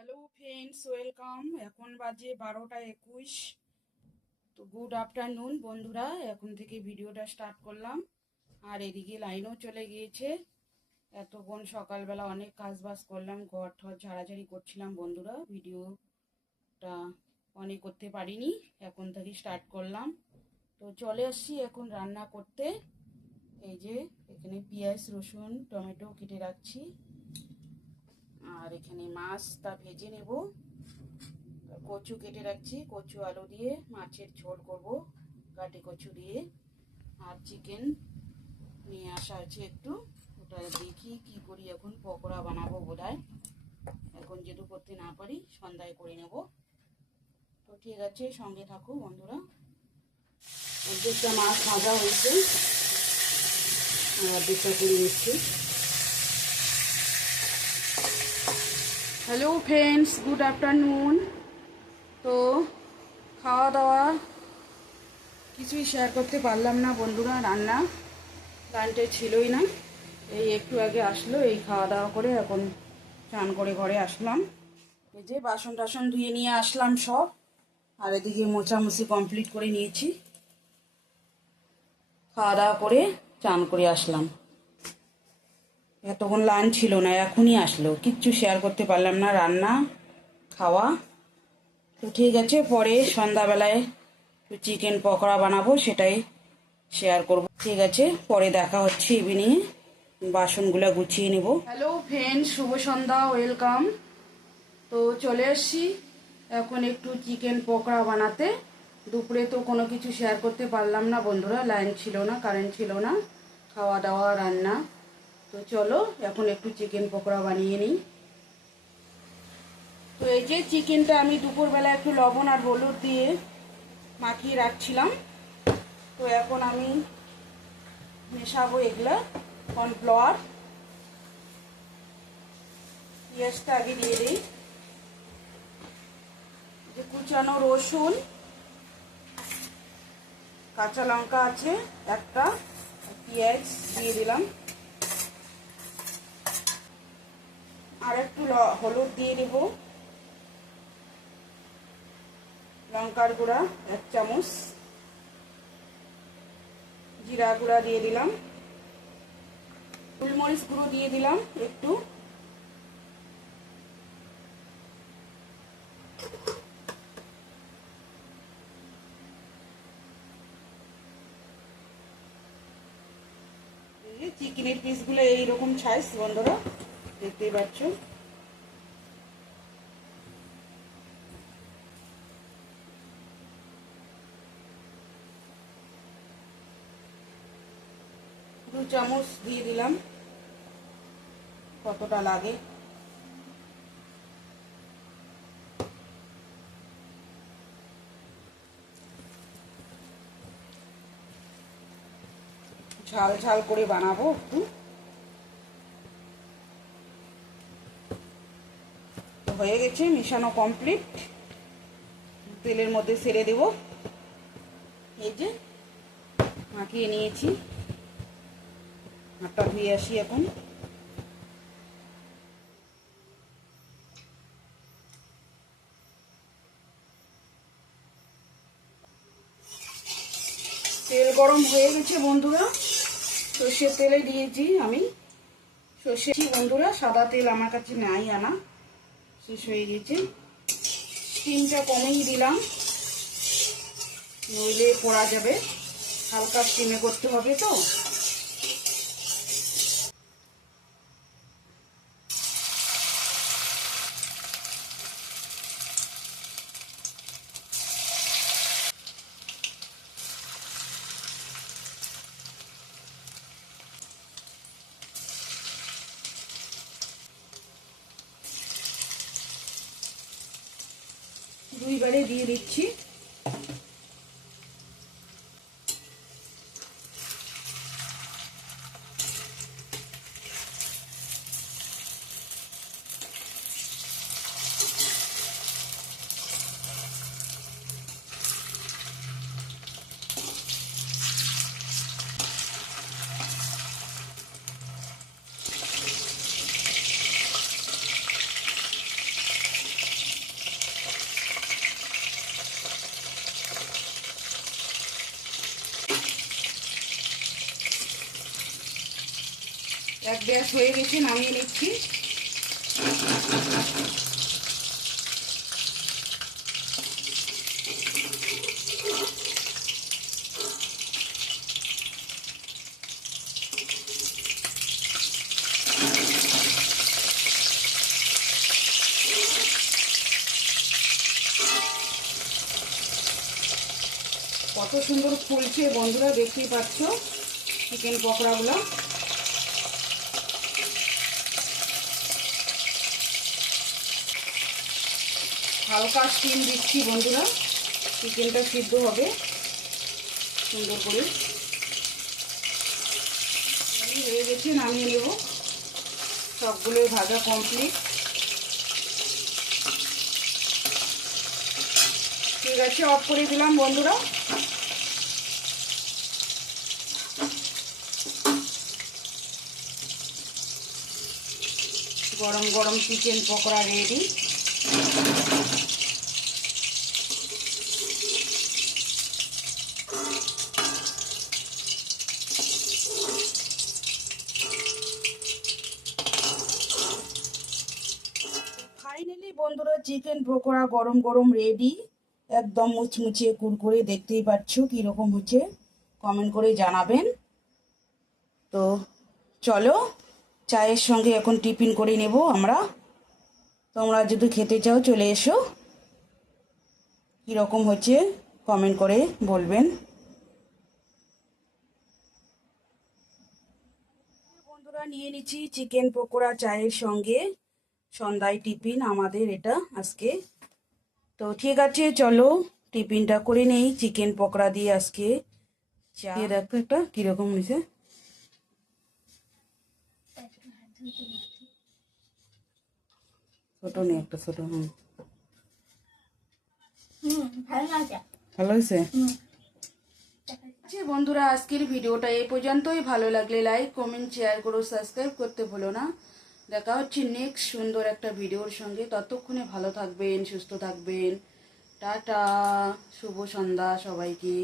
Hello friends, welcome. এখন বাজে বারোটা একুশ। তো গুড আফটারনুন বন্ধুরা, এখন থেকে ভিডিওটা স্টার্ট করলাম। আর এদিকে লাইনও চলে গিয়েছে। এতক্ষণ সকালবেলা অনেক কাজ বাজ করলাম, ঘর ঠর ঝাড়াঝাড়ি করছিলাম বন্ধুরা, ভিডিওটা অনেক করতে পারিনি, এখন থেকে স্টার্ট করলাম। তো চলে আসছি এখন রান্না করতে। এই যে এখানে পেঁয়াজ, রসুন, টমেটো কেটে রাখছি। আর এখানে মাছটা ভেজে নেব। কচু কেটে রাখছি, কচু আলু দিয়ে মাছের ঝোল করব কাটি কচু দিয়ে। আর চিকেন নিয়ে আসা আছে একটু, ওটা দেখি কি করি এখন, পকোড়া বানাবো বোধহয়। এখন যেহেতু করতে না পারি, সন্ধ্যায় করে নেব। তো ঠিক আছে, সঙ্গে থাকো বন্ধুরা। অর্ধেকটা মাছ ভাজা হয়েছে। আর অর্ধেকটা করে নিচ্ছি। হ্যালো ফ্রেন্ডস গুড আফটারনুন তো খাওয়া দাওয়া কিছুই শেয়ার করতে পারলাম না, বন্ধুরা, রান্না। কারেন্টে ছিলই না। এই একটু আগে আসলো, এই খাওয়া দাওয়া করে এখন চান করে ঘরে আসলাম। এই যে বাসন টাসন ধুয়ে নিয়ে আসলাম সব, আর এদিকে মোছামুছি কমপ্লিট করে নিয়েছি। খাওয়া দাওয়া করে চান করে আসলাম। এতক্ষণ লাইন ছিল না, এখনই আসলো। কিচ্ছু শেয়ার করতে পারলাম না, রান্না, খাওয়া। তো ঠিক আছে, পরে সন্ধ্যাবেলায় চিকেন পকোড়া বানাবো, সেটাই শেয়ার করব। ঠিক আছে, পরে দেখা হচ্ছে ইভিনিংয়ে বাসনগুলো গুছিয়ে নেব। হ্যালো ফ্রেন্ড শুভ সন্ধ্যা ওয়েলকাম তো চলে এসছি এখন একটু চিকেন পকোড়া বানাতে। দুপুরে তো কোনো কিছু শেয়ার করতে পারলাম না বন্ধুরা লাইন ছিল না কারেন্ট ছিল না খাওয়া দাওয়া রান্না। তো চলো, এখন একটু চিকেন পকোড়া বানিয়ে নিই। তো এই যে চিকেনটা আমি দুপুরবেলা একটু লবণ আর হলুদ দিয়ে মাখিয়ে রাখছিলাম। তো এখন আমি মেশাবো এগুলা কর্নফ্লাওয়ার পেঁয়াজটা আগে দিয়ে দিই। যে কুচানো রসুন, কাঁচা লঙ্কা আছে একটা পেঁয়াজ দিয়ে দিলাম। আর একটু হলুদ দিয়ে দেব লঙ্কার গুঁড়া, এক চামচ। জিরা গুঁড়া দিয়ে দিলাম। গোলমরিচ গুঁড়ো দিয়ে দিলাম একটু। চিকেনের পিসগুলো এইরকম সাইজ বন্ধুরা। দেখতেই পাচ্ছ দু চামচ দিয়ে দিলাম। কতটা লাগে? ঝাল ঝাল করে বানাবো একটু। হয়ে গেছে, মিশানো কমপ্লিট তেলের মধ্যে সেরে দেব। এই যে, মাখিয়ে নিয়েছি। হাতটা ধুয়ে আসি এখন। তেল গরম হয়ে গেছে বন্ধুরা। সর্ষের তেলে দিয়েছি আমি। সর্ষে বন্ধুরা, সাদা তেল আমার কাছে নাই আনা। শেষ হয়ে গেছে। স্টিমটা কমেই দিলাম। নইলে পড়া যাবে। হালকা স্টিমে করতে হবে তো। দুইবারে দিয়ে দিচ্ছি। এক গ্যাস হয়ে গেছে নামিয়ে নিচ্ছি। কত সুন্দর ফুলছে বন্ধুরা দেখতেই পাচ্ছ চিকেন পকোড়াগুলো। হালকা স্টিম দিচ্ছি বন্ধুরা। চিকেনটা সিদ্ধ হবে। সুন্দর করে। হয়ে গেছে, নামিয়ে নেব। সবগুলোই ভাজা কমপ্লিট ঠিক আছে অফ করে দিলাম বন্ধুরা। গরম গরম চিকেন পকোড়া রেডি বন্ধুরা চিকেন পকোড়া গরম গরম রেডি একদম মুচমুচিয়ে কুরকুরে, দেখতেই পাচ্ছ কীরকম হচ্ছে। কমেন্ট করে জানাবেন। তো চলো, চায়ের সঙ্গে এখন টিফিন করে নেব আমরা। তোমরা যদি খেতে চাও, চলে এসো। কীরকম হচ্ছে কমেন্ট করে বলবেন। বন্ধুরা, নিয়ে নিচ্ছি চিকেন পকোড়া চায়ের সঙ্গে। সন্ধ্যায় টিফিন আমাদের এটা আজকে। তো ঠিক আছে চলো টিফিনটা করে নেই চিকেন পকোড়া দিয়ে আজকে চা। দেখো একটা কীরকম হয়েছে। ছোট নেই একটা ছোট হুম। ভালো হয়েছে? বন্ধুরা আজকের ভিডিওটা এই পর্যন্তই। ভালো লাগলে লাইক কমেন্ট শেয়ার করো সাবস্ক্রাইব করতে ভুলো না। দেখা হচ্ছে নেক্সট সুন্দর একটা ভিডিওর সঙ্গে। ততক্ষণে ভালো থাকবেন, সুস্থ থাকবেন। টাটা, শুভ সন্ধ্যা সবাইকে।